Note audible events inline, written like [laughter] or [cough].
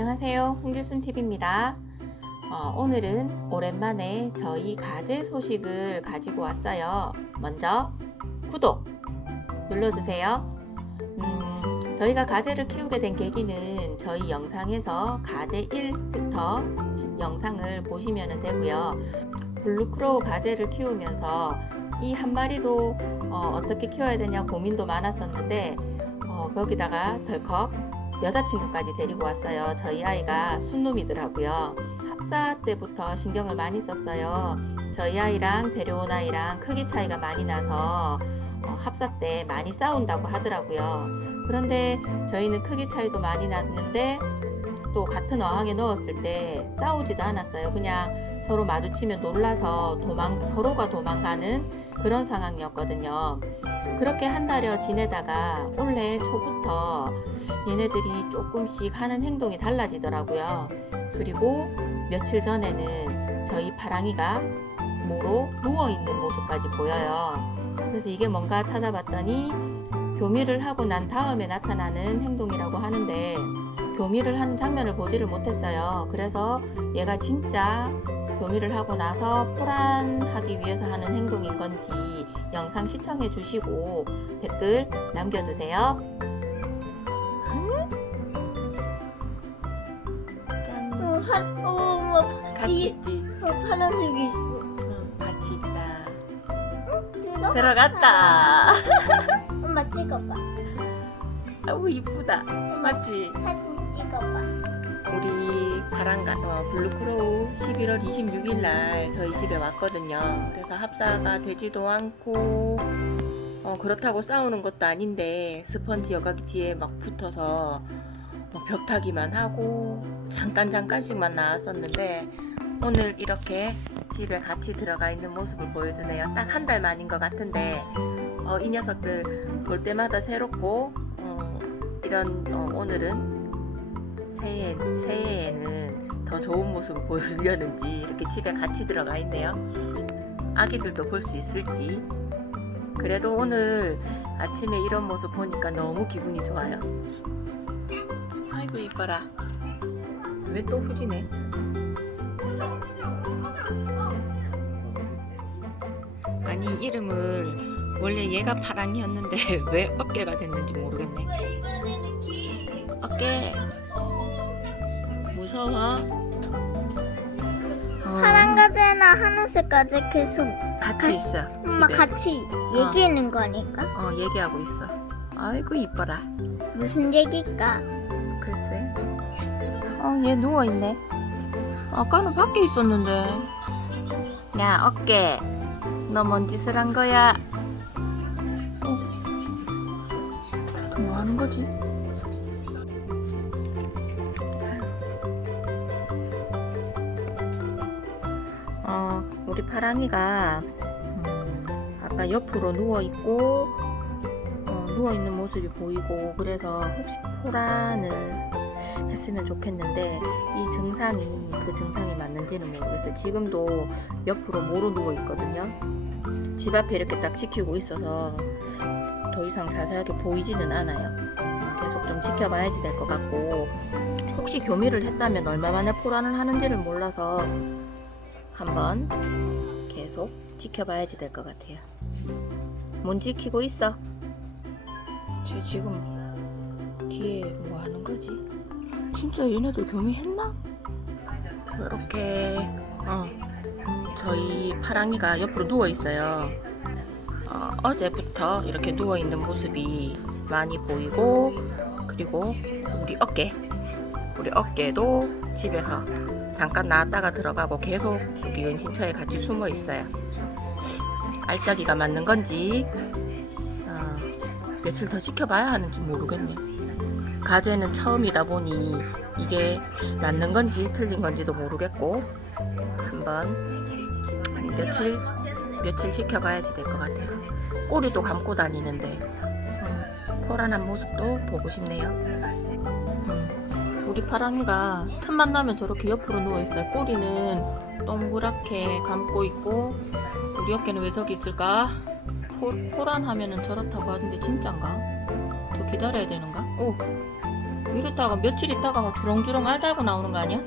안녕하세요. 홍길순 TV입니다. 어, 오늘은 오랜만에 저희 가재 소식을 가지고 왔어요. 먼저 구독 눌러주세요. 음, 저희가 가재를 키우게 된 계기는 저희 영상에서 가재 1부터 영상을 보시면 되고요. 블루크로우 가재를 키우면서 이 한 마리도 어, 떻게 키워야 되냐 고민도 많았었는데 어, 거기다가 덜컥 여자친구까지 데리고 왔어요. 저희 아이가 순놈이더라고요. 합사 때부터 신경을 많이 썼어요. 저희 아이랑 데려온 아이랑 크기 차이가 많이 나서 어, 합사 때 많이 싸운다고 하더라고요. 그런데 저희는 크기 차이도 많이 났는데 또 같은 어항에 넣었을 때 싸우지도 않았어요. 그냥 서로 마주치면 놀라서 도망 서로가 도망가는 그런 상황이었거든요. 그렇게 한 달여 지내다가 올해 초부터 얘네들이 조금씩 하는 행동이 달라지더라고요. 그리고 며칠 전에는 저희 파랑이가 모로 누워 있는 모습까지 보여요. 그래서 이게 뭔가 찾아봤더니 교미를 하고 난 다음에 나타나는 행동이라고 하는데 교미를 하는 장면을 보지를 못했어요. 그래서 얘가 진짜 교미를 하고 나서 포란하기 위해서 하는 행동인 건지 영상 시청해 주시고 댓글 남겨주세요. 어, 하, 어, 뭐, 같이 이- 있지. 어, 파란색이 있어. 응, 같이 있다. 들어갔다. 들어갔다. [laughs] 엄마 찍어봐. 아우 이쁘다. 엄마 맞지? 사진 찍어봐. 우리 바람가 어, 블루크로우 11월 26일 날 저희 집에 왔거든요. 그래서 합사가 되지도 않고 어, 그렇다고 싸우는 것도 아닌데 스펀지 여과기 뒤에 막 붙어서 뭐 벽타기만 하고 잠깐 잠깐씩만 나왔었는데 오늘 이렇게 집에 같이 들어가 있는 모습을 보여주네요. 딱 한 달 만인 것 같은데 어, 이 녀석들 볼 때마다 새롭고 어, 이런 어, 오늘은 새해, 새해에는 더 좋은 모습을 보여주려는지 이렇게 집에 같이 들어가 있네요. 아기들도 볼 수 있을지. 그래도 오늘 아침에 이런 모습 보니까 너무 기분이 좋아요. 아이고 이뻐라. 왜 또 후지네? 아니 이름을 원래 얘가 파랑이었는데 [laughs] 왜 어깨가 됐는지 모르겠네. 어깨 무서워? 어, 파란 가지나 하늘색 가지 계속 같이 있어. 엄마 집에. 같이 얘기하는 거니까. 어 얘기하고 있어. 아이고 이뻐라. 무슨 얘기일까? 글쎄. 어, 얘 누워 있네. 아까는 밖에 있었는데. 야, 어깨. 너 뭔 짓을 한 거야? 어. 뭐 하는 거지? 우리 파랑이가 음, 아까 옆으로 누워 있고 어, 누워 있는 모습이 보이고 그래서 혹시 포란을 했으면 좋겠는데 이 증상이 그 증상이 맞는지는 모르겠어요. 지금도 옆으로 모로 누워 있거든요. 집 앞에 이렇게 딱 지키고 있어서 더 이상 자세하게 보이지는 않아요. 계속 좀 지켜봐야지 될 것 같고 혹시 교미를 했다면 얼마 만에 포란을 하는지를 몰라서 한번 계속 지켜봐야지 될 것 같아요. 뭔 지키고 있어? 쟤 지금 뒤에 뭐 하는 거지? 진짜 얘네도 교미했나? 이렇게 어, 저희 파랑이가 옆으로 누워 있어요. 어, 제부터 이렇게 누워 있는 모습이 많이 보이고 그리고 우리 어깨 우리 어깨도 집에서 잠깐 나왔다가 들어가고 계속 여기 은신처에 같이 숨어 있어요. 알짜기가 맞는 건지 어, 며칠 더 지켜봐야 하는지 모르겠네. 가재는 처음이다 보니 이게 맞는 건지 틀린 건지도 모르겠고 한번 한 며칠 며칠 지켜봐야지 될 것 같아요. 꼬리도 감고 다니는데 음, 포란한 모습도 보고 싶네요. 음, 우리 파랑이가 틈만 나면 저렇게 옆으로 누워 있어요. 꼬리는 동그랗게 감고 있고 우리 어깨는 왜 저기 있을까? 포, 포란하면은 저렇다고 하던데 진짠가? 더 기다려야 되는가? 오 이러다가 며칠 있다가 막 주렁주렁 알 달고 나오는 거 아니야?